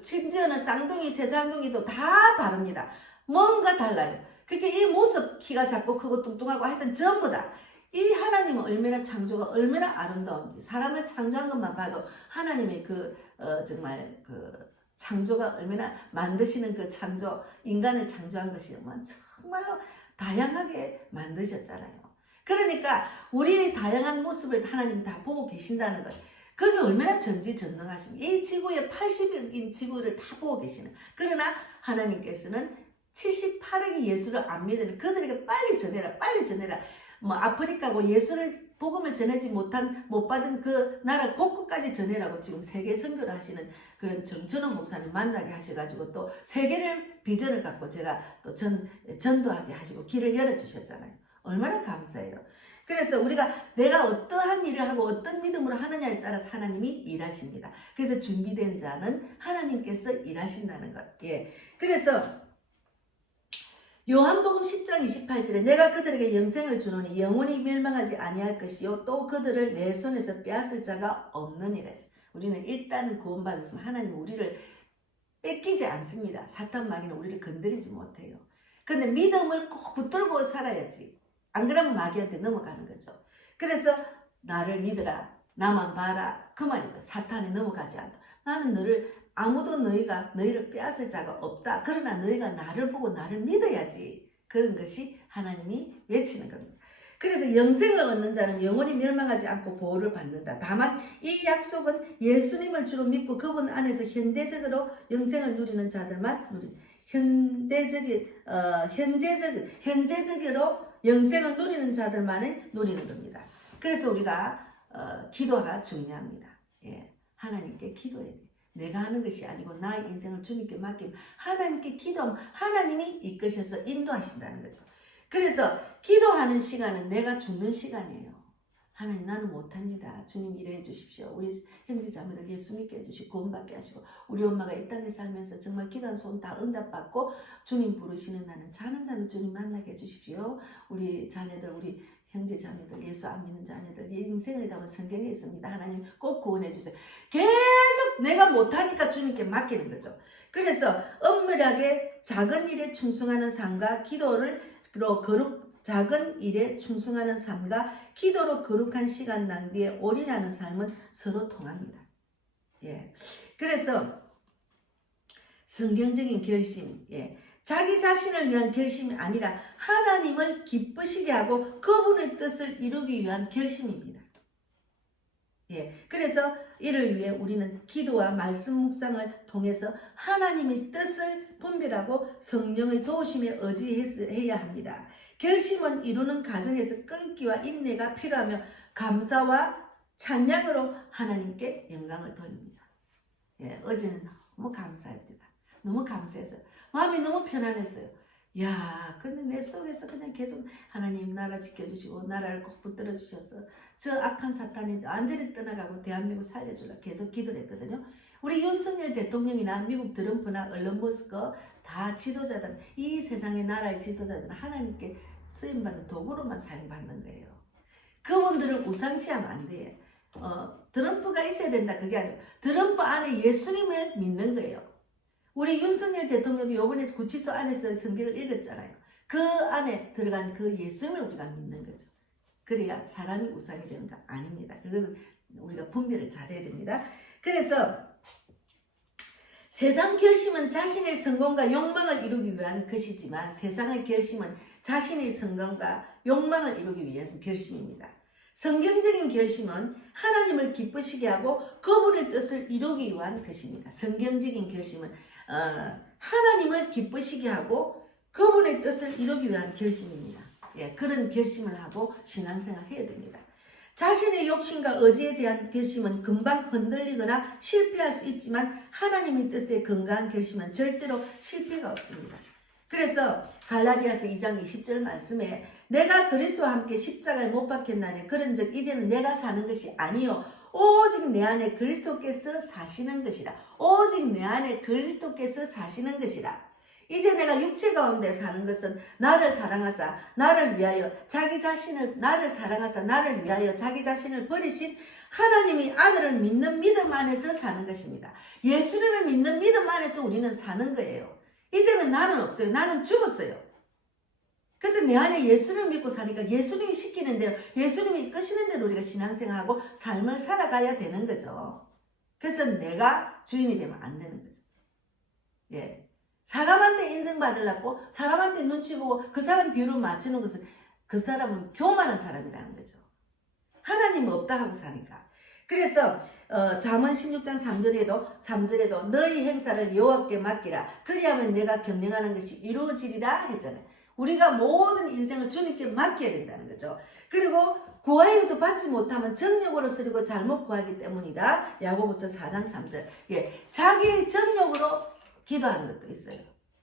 심지어는 쌍둥이 새쌍둥이도 다 다릅니다. 뭔가 달라요. 그러니까 이 모습 키가 작고 크고 뚱뚱하고 하여튼 전부 다 이 하나님은 얼마나 창조가 얼마나 아름다운지 사람을 창조한 것만 봐도 하나님의 정말 창조가 얼마나 만드시는 그 창조 인간을 창조한 것이 정말로 다양하게 만드셨잖아요. 그러니까 우리의 다양한 모습을 하나님 다 보고 계신다는 것. 그게 얼마나 전지전능하십니까? 이 지구의 80억인 지구를 다 보고 계시는. 그러나 하나님께서는 78억이 예수를 안 믿는 그들에게 빨리 전해라 빨리 전해라. 뭐 아프리카고 예수를 복음을 전하지 못 받은 그 나라 곳곳까지 전해라고 지금 세계 선교를 하시는 그런 정천호 목사님 만나게 하셔가지고 또 세계를 비전을 갖고 제가 또 전도하게 하시고 길을 열어주셨잖아요. 얼마나 감사해요. 그래서 우리가 내가 어떠한 일을 하고 어떤 믿음으로 하느냐에 따라서 하나님이 일하십니다. 그래서 준비된 자는 하나님께서 일하신다는 것. 예. 그래서 요한복음 10장 28절에 내가 그들에게 영생을 주노니 영원히 멸망하지 아니할 것이요 또 그들을 내 손에서 빼앗을 자가 없느니라. 우리는 일단은 구원받았으면 하나님 우리를 뺏기지 않습니다. 사탄 마귀는 우리를 건드리지 못해요. 그런데 믿음을 꼭 붙들고 살아야지. 안 그러면 마귀한테 넘어가는 거죠. 그래서 나를 믿으라 나만 봐라 그 말이죠. 사탄에 넘어가지 않도록 나는 아무도 너희를 빼앗을 자가 없다. 그러나 너희가 나를 보고 나를 믿어야지. 그런 것이 하나님이 외치는 겁니다. 그래서 영생을 얻는 자는 영원히 멸망하지 않고 보호를 받는다. 다만 이 약속은 예수님을 주로 믿고 그분 안에서 현대적으로 영생을 누리는 자들만 누린다. 현재적으로 영생을 누리는 자들만이 누리는 겁니다. 그래서 우리가 기도가 중요합니다. 예, 하나님께 기도해야 돼. 내가 하는 것이 아니고 나의 인생을 주님께 맡기면 하나님께 기도하면 하나님이 이끄셔서 인도하신다는 거죠. 그래서 기도하는 시간은 내가 죽는 시간이에요. 하나님 나는 못합니다. 주님 일해 주십시오. 우리 형제자매들 예수 믿게 해주시고 구원받게 하시고 우리 엄마가 이 땅에 살면서 정말 기도한 소원 다 응답받고 주님 부르시는 나는 자는 자는 주님 만나게 해주십시오. 우리 자녀들 우리 형제자매들 예수 안 믿는 자녀들 인생을 담은 성경에 있습니다. 하나님 꼭 구원해 주세요. 계속 내가 못하니까 주님께 맡기는 거죠. 그래서 엄밀하게 작은 일에 충성하는 삶과 기도로 작은 일에 충성하는 삶과 기도로 거룩한 시간 낭비에 올인하는 삶은 서로 통합니다. 예. 그래서 성경적인 결심, 예. 자기 자신을 위한 결심이 아니라 하나님을 기쁘시게 하고 그분의 뜻을 이루기 위한 결심입니다. 예. 그래서 이를 위해 우리는 기도와 말씀 묵상을 통해서 하나님의 뜻을 분별하고 성령의 도우심에 의지해야 합니다. 결심은 이루는 과정에서 끈기와 인내가 필요하며 감사와 찬양으로 하나님께 영광을 돌립니다. 예, 어제는 너무 감사했다. 너무 감사해서 마음이 너무 편안했어요. 야, 근데 내 속에서 그냥 계속 하나님 나라 지켜주시고 나라를 꼭 붙들어 주셔서 저 악한 사탄이 완전히 떠나가고 대한민국 살려주려 계속 기도를 했거든요. 우리 윤석열 대통령이나 미국 트럼프나 얼른 머스크 다 지도자들, 이 세상의 나라의 지도자들은 하나님께 쓰임받는 도구로만 사용받는 거예요. 그분들을 우상시하면 안 돼요. 트럼프가 있어야 된다 그게 아니고 트럼프 안에 예수님을 믿는 거예요. 우리 윤석열 대통령도 이번에 구치소 안에서 성경을 읽었잖아요. 그 안에 들어간 그 예수님을 우리가 믿는 거죠. 그래야 사람이 우상이 되는 거 아닙니다. 그거는 우리가 분별을 잘해야 됩니다. 그래서 세상 결심은 자신의 성공과 욕망을 이루기 위한 것이지만 세상의 결심은 자신의 성공과 욕망을 이루기 위한 결심입니다. 성경적인 결심은 하나님을 기쁘시게 하고 그분의 뜻을 이루기 위한 것입니다. 성경적인 결심은 하나님을 기쁘시게 하고 그분의 뜻을 이루기 위한 결심입니다. 예, 그런 결심을 하고 신앙생활 해야 됩니다. 자신의 욕심과 의지에 대한 결심은 금방 흔들리거나 실패할 수 있지만 하나님의 뜻에 건강한 결심은 절대로 실패가 없습니다. 그래서 갈라디아서 2장 20절 말씀에 내가 그리스도와 함께 십자가에 못 박혔나니 그런즉 이제는 내가 사는 것이 아니요 오직 내 안에 그리스도께서 사시는 것이라. 오직 내 안에 그리스도께서 사시는 것이라. 이제 내가 육체 가운데 사는 것은 나를 사랑하사 나를 위하여 자기 자신을 나를 사랑하사 나를 위하여 자기 자신을 버리신 하나님의 아들을 믿는 믿음 안에서 사는 것입니다. 예수님을 믿는 믿음 안에서 우리는 사는 거예요. 이제는 나는 없어요. 나는 죽었어요. 그래서 내 안에 예수를 믿고 사니까 예수님이 시키는 대로 예수님이 이끄시는 대로 우리가 신앙생활하고 삶을 살아가야 되는 거죠. 그래서 내가 주인이 되면 안 되는 거죠. 예. 사람한테 인정받으려고 사람한테 눈치 보고 그 사람 비율을 맞추는 것은 그 사람은 교만한 사람이라는 거죠. 하나님은 없다 하고 사니까. 그래서 잠언 16장 3절에도 너희 행사를 여호와께 맡기라. 그리하면 내가 경영하는 것이 이루어지리라 했잖아요. 우리가 모든 인생을 주님께 맡겨야 된다는 거죠. 그리고 구하여도 받지 못하면 정욕으로 쓰리고 잘못 구하기 때문이다. 야고보서 4장 3절. 예, 자기의 정욕으로 기도하는 것도 있어요.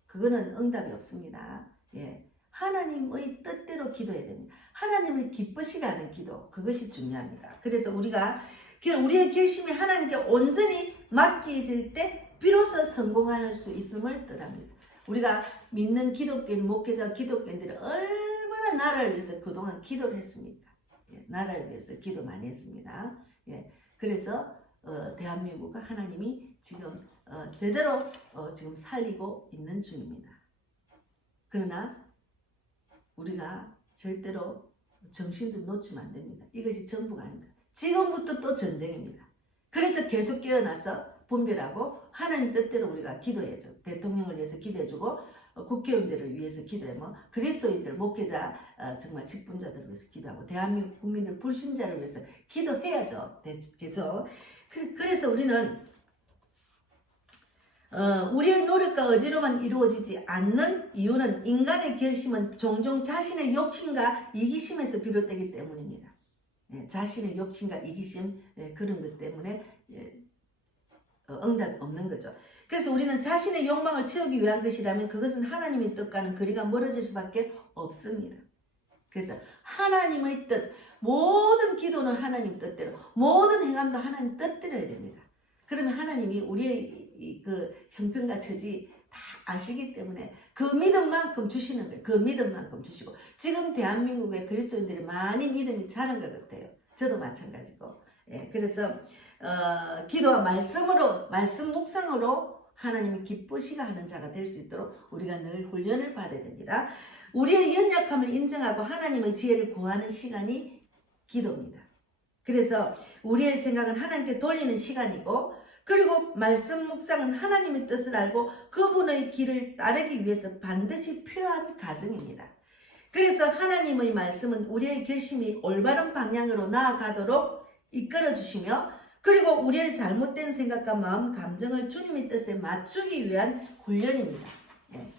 그거는 응답이 없습니다. 예, 하나님의 뜻대로 기도해야 됩니다. 하나님을 기쁘시게 하는 기도, 그것이 중요합니다. 그래서 우리의 결심이 하나님께 온전히 맡겨질 때 비로소 성공할 수 있음을 뜻합니다. 우리가 믿는 기독교인, 목회자 기독교인들이 얼마나 나라를 위해서 그동안 기도를 했습니까? 예, 나라를 위해서 기도 많이 했습니다. 예, 그래서 대한민국을 하나님이 지금 제대로 지금 살리고 있는 중입니다. 그러나 우리가 절대로 정신도 놓치면 안 됩니다. 이것이 전부가 아닙니다. 지금부터 또 전쟁입니다. 그래서 계속 깨어나서 분별하고 하나님 뜻대로 우리가 기도해야죠. 대통령을 위해서 기도해주고 국회의원들을 위해서 기도하고 그리스도인들, 목회자, 정말 직분자들을 위해서 기도하고 대한민국 국민들, 불신자를 위해서 기도해야죠. 계속. 그래서 우리는 우리의 노력과 의지로만 이루어지지 않는 이유는 인간의 결심은 종종 자신의 욕심과 이기심에서 비롯되기 때문입니다. 자신의 욕심과 이기심, 그런 것 때문에 응답이 없는 거죠. 그래서 우리는 자신의 욕망을 채우기 위한 것이라면 그것은 하나님의 뜻과는 거리가 멀어질 수밖에 없습니다. 그래서 하나님의 뜻, 모든 기도는 하나님 뜻대로, 모든 행함도 하나님 뜻대로 해야 됩니다. 그러면 하나님이 우리의 그 형편과 처지 다 아시기 때문에 그 믿음만큼 주시는 거예요. 그 믿음만큼 주시고, 지금 대한민국의 그리스도인들이 많이 믿음이 자란 것 같아요. 저도 마찬가지고. 그래서 기도와 말씀으로, 말씀 묵상으로 하나님이 기쁘시가 하는 자가 될 수 있도록 우리가 늘 훈련을 받아야 됩니다. 우리의 연약함을 인정하고 하나님의 지혜를 구하는 시간이 기도입니다. 그래서 우리의 생각은 하나님께 돌리는 시간이고, 그리고 말씀 묵상은 하나님의 뜻을 알고 그분의 길을 따르기 위해서 반드시 필요한 과정입니다. 그래서 하나님의 말씀은 우리의 결심이 올바른 방향으로 나아가도록 이끌어 주시며, 그리고 우리의 잘못된 생각과 마음, 감정을 주님의 뜻에 맞추기 위한 훈련입니다.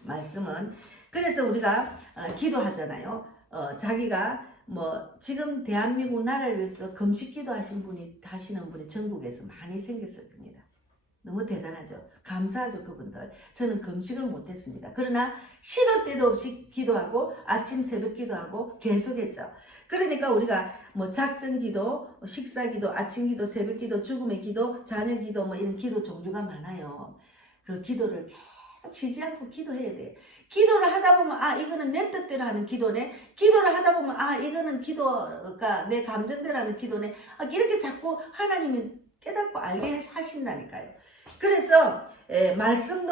말씀은. 그래서 우리가 기도하잖아요. 자기가 지금 대한민국 나라를 위해서 금식기도 하시는 분이 전국에서 많이 생겼을 겁니다. 너무 대단하죠. 감사하죠, 그분들. 저는 금식을 못했습니다. 그러나 시도 때도 없이 기도하고 아침 새벽 기도하고 계속했죠. 그러니까 우리가 작전 기도, 식사 기도, 아침 기도, 새벽 기도, 죽음의 기도, 자녀 기도, 이런 기도 종류가 많아요. 그 기도를 계속 쉬지 않고 기도해야 돼요. 기도를 하다 보면 이거는 내 뜻대로 하는 기도네. 기도를 하다 보면 이거는 기도가 내 감정대로 하는 기도네. 이렇게 자꾸 하나님이 깨닫고 알게 하신다니까요. 그래서 말씀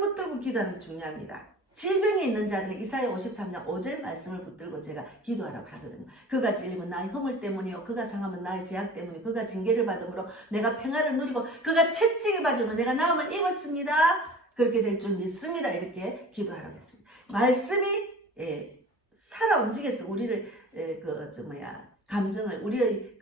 붙들고 기도하는 게 중요합니다. 질병에 있는 자들은 이사야 53장 5절 말씀을 붙들고 제가 기도하라고 하거든요. 그가 찔리면 나의 허물 때문이요, 그가 상하면 나의 죄악 때문이요, 그가 징계를 받음으로 내가 평화를 누리고 그가 채찍을 받으면 내가 나음을 입었습니다. 그렇게 될 줄 믿습니다. 이렇게 기도하라고 했습니다. 말씀이 살아 움직여서 우리를 감정을, 우리의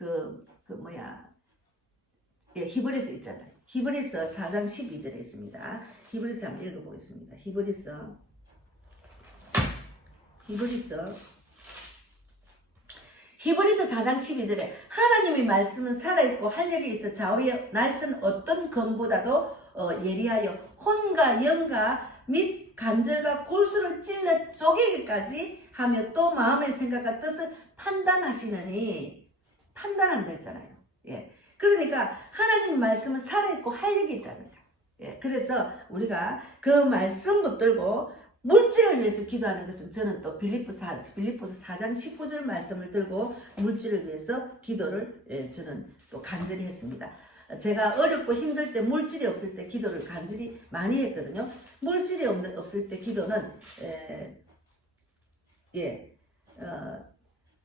히브리서 있잖아요. 히브리서 4장 12절에 있습니다. 히브리서 한번 읽어보겠습니다. 히브리서 4장 12절에 하나님의 말씀은 살아있고 활력이 있어 좌우의 날선 어떤 검보다도 예리하여 혼과 영과 및 간절과 골수를 찔러 쪼개기까지 하며 또 마음의 생각과 뜻을 판단하시느니, 판단한다 했잖아요. 그러니까 하나님 말씀은 살아있고 활력이 있다는 거예요. 그래서 우리가 그 말씀 붙들고 물질을 위해서 기도하는 것은, 저는 또 빌립보서 4장 19절 말씀을 들고 물질을 위해서 기도를 저는 또 간절히 했습니다. 제가 어렵고 힘들 때, 물질이 없을 때 기도를 간절히 많이 했거든요. 물질이 없을 때 기도는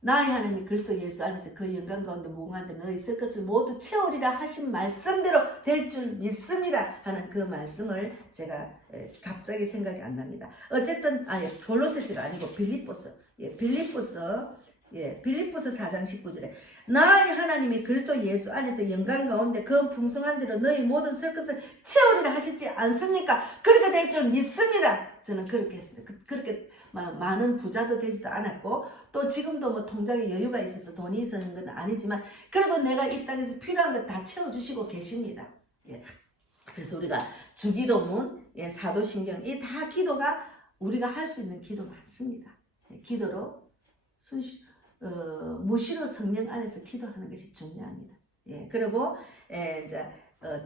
나의 하나님 그리스도 예수 안에서 그 영광 가운데 무궁한데 너희 쓸 것을 모두 채우리라 하신 말씀대로 될 줄 믿습니다 하는 그 말씀을 제가 갑자기 생각이 안 납니다. 어쨌든 골로새서가 아니고 빌립보서 4장 19절에 나의 하나님이 그리스도 예수 안에서 영광 가운데 그 풍성한 대로 너희 모든 쓸 것을 채우리라 하시지 않습니까? 그렇게 될 줄 믿습니다. 저는 그렇게 했습니다. 그렇게 많은 부자도 되지도 않았고, 또 지금도 통장에 여유가 있어서 돈이 있었는 건 아니지만, 그래도 내가 이 땅에서 필요한 거 다 채워주시고 계십니다. 그래서 우리가 주기도문, 사도신경, 이 다 기도가 우리가 할 수 있는 기도 많습니다. 기도로 무시로 성령 안에서 기도하는 것이 중요합니다. 그리고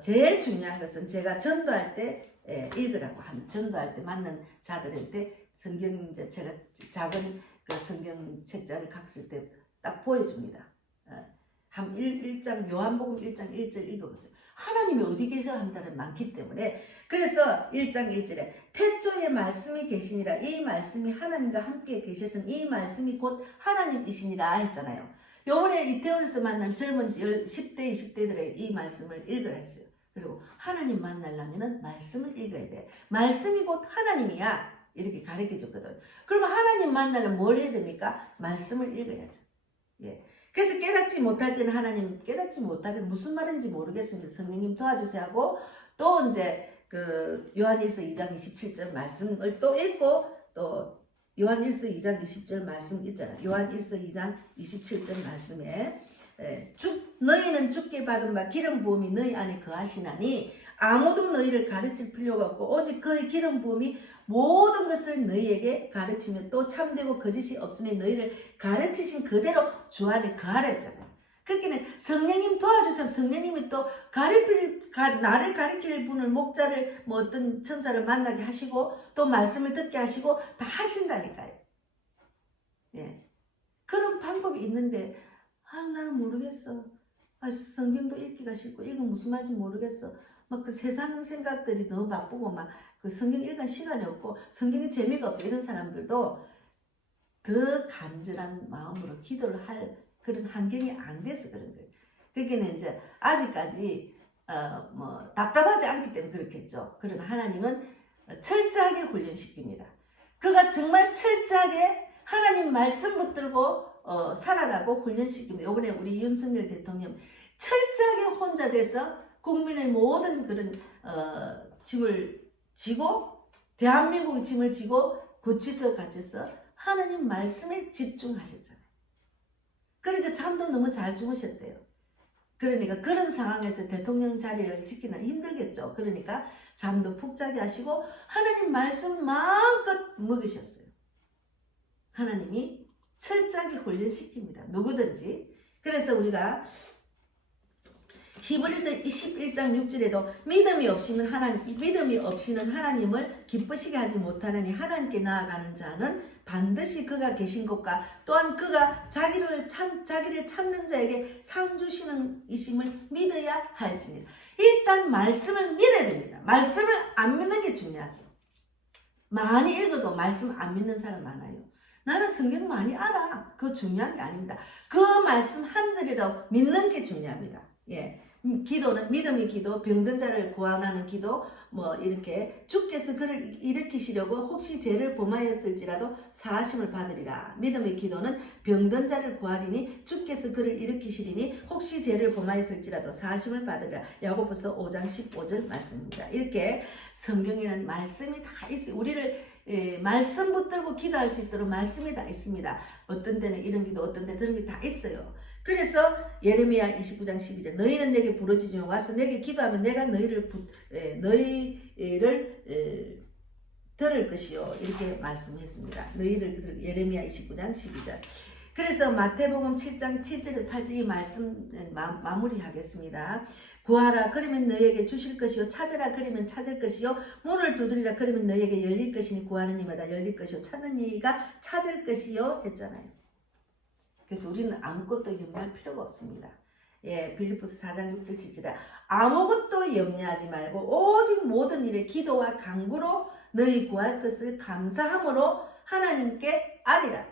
제일 중요한 것은 제가 전도할 때 읽으라고 하는, 전도할 때 만난 자들한테 성경, 제가 작은 그 성경 책자를 갖을 때 딱 보여줍니다. 한 1장, 요한복음 1장 1절 읽어보세요. 하나님이 어디 계셔 하는 사람이 많기 때문에. 그래서 1장 1절에 태초에 말씀이 계시니라, 이 말씀이 하나님과 함께 계셨으니 이 말씀이 곧 하나님이시니라 했잖아요. 요번에 이태원에서 만난 젊은 10대, 20대들의 이 말씀을 읽으라 했어요. 그리고 하나님 만나려면 말씀을 읽어야 돼. 말씀이 곧 하나님이야. 이렇게 가르쳐 줬거든. 그러면 하나님 만나려면 뭘 해야 됩니까? 말씀을 읽어야죠. 그래서 깨닫지 못할 때는 하나님 깨닫지 못하게 무슨 말인지 모르겠습니다. 성령님 도와주세요 하고, 또 이제 그 요한일서 2장 27절 말씀을 또 읽고 또 요한일서 2장 20절 말씀 있잖아요. 요한일서 2장 27절 말씀에 너희는 주께 받은 바 기름 부음이 너희 안에 거하시나니 아무도 너희를 가르칠 필요가 없고 오직 그의 기름 부음이 모든 것을 너희에게 가르치며 또 참되고 거짓이 없으니 너희를 가르치신 그대로 주 안에 거하라 했잖아요. 그렇기는 성령님 도와주세요. 성령님이 또 나를 가르칠 분을 목자를 뭐 어떤 천사를 만나게 하시고 또 말씀을 듣게 하시고 다 하신다니까요. 예. 그런 방법이 있는데 나는 모르겠어. 성경도 읽기가 싫고 읽으면 무슨 말인지 모르겠어. 막 그 세상 생각들이 너무 바쁘고 막 그 성경 읽을 시간이 없고 성경이 재미가 없어 이런 사람들도 더 간절한 마음으로 기도를 할 그런 환경이 안 돼서 그런 거예요. 그러니까 이제 아직까지 뭐 답답하지 않기 때문에 그렇겠죠. 그러나 하나님은 철저하게 훈련시킵니다. 그가 정말 철저하게 하나님 말씀 붙들고 살아라고 훈련시킵니다. 이번에 우리 윤석열 대통령 철저하게 혼자 돼서 국민의 모든 그런 짐을 지고 대한민국의 짐을 지고 구치소에 갇혀서 하나님 말씀에 집중하셨잖아요. 그러니까 잠도 너무 잘 주무셨대요. 그러니까 그런 상황에서 대통령 자리를 지키는 힘들겠죠. 그러니까 잠도 푹 자게 하시고 하나님 말씀 마음껏 먹으셨어요. 하나님이 철저하게 훈련시킵니다. 누구든지. 그래서 우리가 히브리서 21장 6절에도 믿음이 없이는 하나님을 기쁘시게 하지 못하느니 하나님께 나아가는 자는 반드시 그가 계신 것과 또한 그가 자기를 찾는 자에게 상 주시는 이심을 믿어야 할지니라. 일단 말씀을 믿어야 됩니다. 말씀을 안 믿는 게 중요하죠. 많이 읽어도 말씀 안 믿는 사람 많아요. 나는 성경 많이 알아. 그거 중요한 게 아닙니다. 그 말씀 한 절이라도 믿는 게 중요합니다. 예. 기도는 믿음의 기도, 병든 자를 구원하는 기도, 뭐 이렇게 주께서 그를 일으키시려고 혹시 죄를 범하였을지라도 사하심을 받으리라. 믿음의 기도는 병든 자를 구하리니 주께서 그를 일으키시리니 혹시 죄를 범하였을지라도 사하심을 받으리라. 야고보서 5장 15절 말씀입니다. 이렇게 성경에는 말씀이 다 있어요. 우리를 말씀 붙들고 기도할 수 있도록 말씀이 다 있습니다. 어떤 때는 이런 기도, 어떤 때 저런 게 다 있어요. 그래서 예레미야 29장 12절 너희는 내게 부르짖으며 와서 내게 기도하면 내가 너희를 들을 것이요. 이렇게 말씀했습니다. 너희를 예레미야 29장 12절. 그래서 마태복음 7장 7절 8절 이 말씀 마무리하겠습니다. 구하라 그러면 너희에게 주실 것이요 찾으라 그러면 찾을 것이요 문을 두드리라 그러면 너희에게 열릴 것이니 구하는 이마다 열릴 것이요 찾는 이가 찾을 것이요 했잖아요. 그래서 우리는 아무것도 염려할 필요가 없습니다. 예, 빌립보서 4장 6절 7절에 아무것도 염려하지 말고 오직 모든 일에 기도와 간구로 너희 구할 것을 감사함으로 하나님께 아뢰라.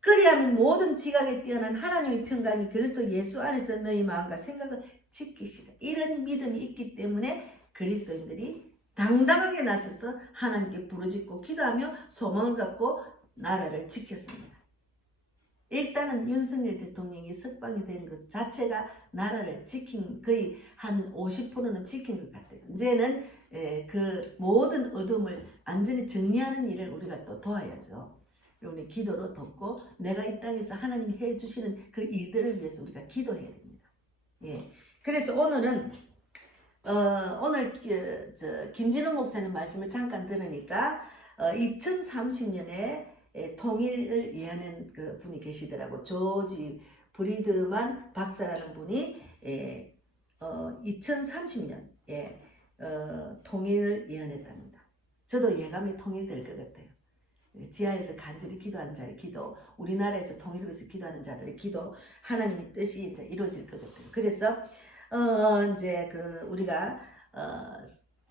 그리하면 모든 지각에 뛰어난 하나님의 평강이 그리스도 예수 안에서 너희 마음과 생각을 지키시라. 이런 믿음이 있기 때문에 그리스도인들이 당당하게 나서서 하나님께 부르짖고 기도하며 소망을 갖고 나라를 지켰습니다. 일단은 윤석열 대통령이 석방이 된 것 자체가 나라를 지킨 거의 한 50%는 지킨 것 같아요. 이제는 그 모든 어둠을 완전히 정리하는 일을 우리가 또 도와야죠. 우리 기도로 돕고 내가 이 땅에서 하나님이 해주시는 그 일들을 위해서 우리가 기도해야 됩니다. 예. 그래서 오늘은 오늘 김진호 목사님 말씀을 잠깐 들으니까 2030년에 통일을 예언한 그 분이 계시더라고. 조지 브리드만 박사라는 분이 2030년 통일을 예언했답니다. 저도 예감이 통일될 것 같아요. 지하에서 간절히 기도하는 자의 기도, 우리나라에서 통일을 위해서 기도하는 자들의 기도, 하나님의 뜻이 이제 이루어질 것 같아요. 그래서 이제 우리가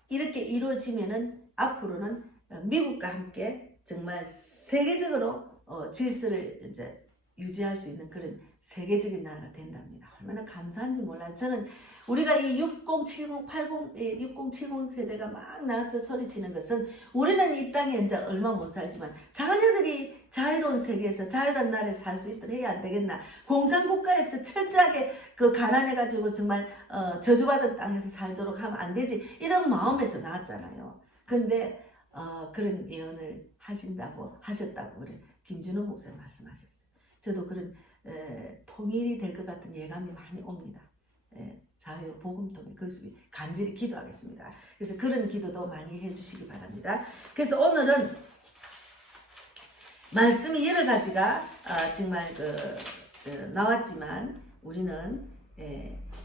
이렇게 이루어지면은 앞으로는 미국과 함께 정말 세계적으로 질서를 이제 유지할 수 있는 그런 세계적인 나라가 된답니다. 얼마나 감사한지 몰라요. 저는 우리가 이 60, 70 세대가 막 나와서 소리치는 것은 우리는 이 땅에 이제 얼마 못 살지만 자녀들이 자유로운 세계에서 자유로운 나라에 살 수 있도록 해야 안 되겠나. 공산국가에서 철저하게 그 가난해가지고 정말 저주받은 땅에서 살도록 하면 안 되지. 이런 마음에서 나왔잖아요. 근데 그런 예언을 하셨다고 그래. 김준호 목사님 말씀하셨어요. 저도 그런 통일이 될 것 같은 예감이 많이 옵니다. 자유 복음 통일 그것을 간절히 기도하겠습니다. 그래서 그런 기도도 많이 해주시기 바랍니다. 그래서 오늘은 말씀이 여러 가지가 정말 나왔지만 우리는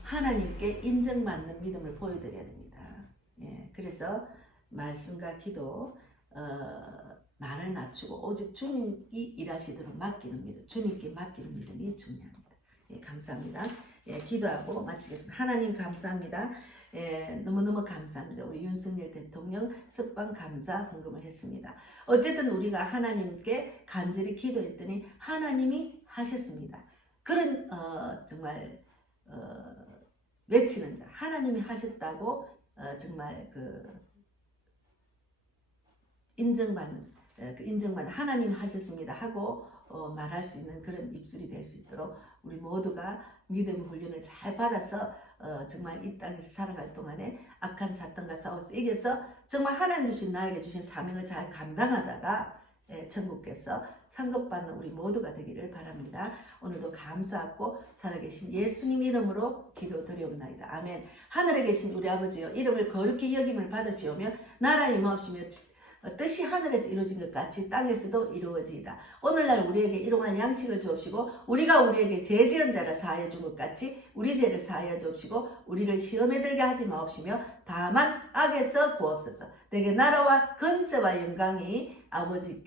하나님께 인정받는 믿음을 보여드려야 됩니다. 그래서 말씀과 기도 나를 낮추고 오직 주님이 일하시도록 맡기는 믿음, 주님께 맡기는 믿음이 중요합니다. 감사합니다. 기도하고 마치겠습니다. 하나님 감사합니다. 너무너무 감사합니다. 우리 윤석열 대통령 석방 감사 헌금을 했습니다. 어쨌든 우리가 하나님께 간절히 기도했더니 하나님이 하셨습니다. 그런 정말 외치는 자, 하나님이 하셨다고 정말 인정받는 하나님이 하셨습니다 하고 말할 수 있는 그런 입술이 될 수 있도록 우리 모두가 믿음의 훈련을 잘 받아서 정말 이 땅에서 살아갈 동안에 악한 사탄과 싸워서 이겨서 정말 하나님 나에게 주신 사명을 잘 감당하다가 천국께서 상급받는 우리 모두가 되기를 바랍니다. 오늘도 감사하고 살아계신 예수님 이름으로 기도드리옵나이다. 아멘. 하늘에 계신 우리 아버지여, 이름을 거룩히 여김을 받으시오며 나라 임하옵시며 뜻이 하늘에서 이루어진 것 같이 땅에서도 이루어지이다. 오늘날 우리에게 일용할 양식을 주옵시고 우리가 우리에게 죄 지은 자를 사하여 준 것 같이 우리 죄를 사하여 주옵시고 우리를 시험에 들게 하지 마옵시며 다만 악에서 구하옵소서. 내게 나라와 권세와 영광이 아버지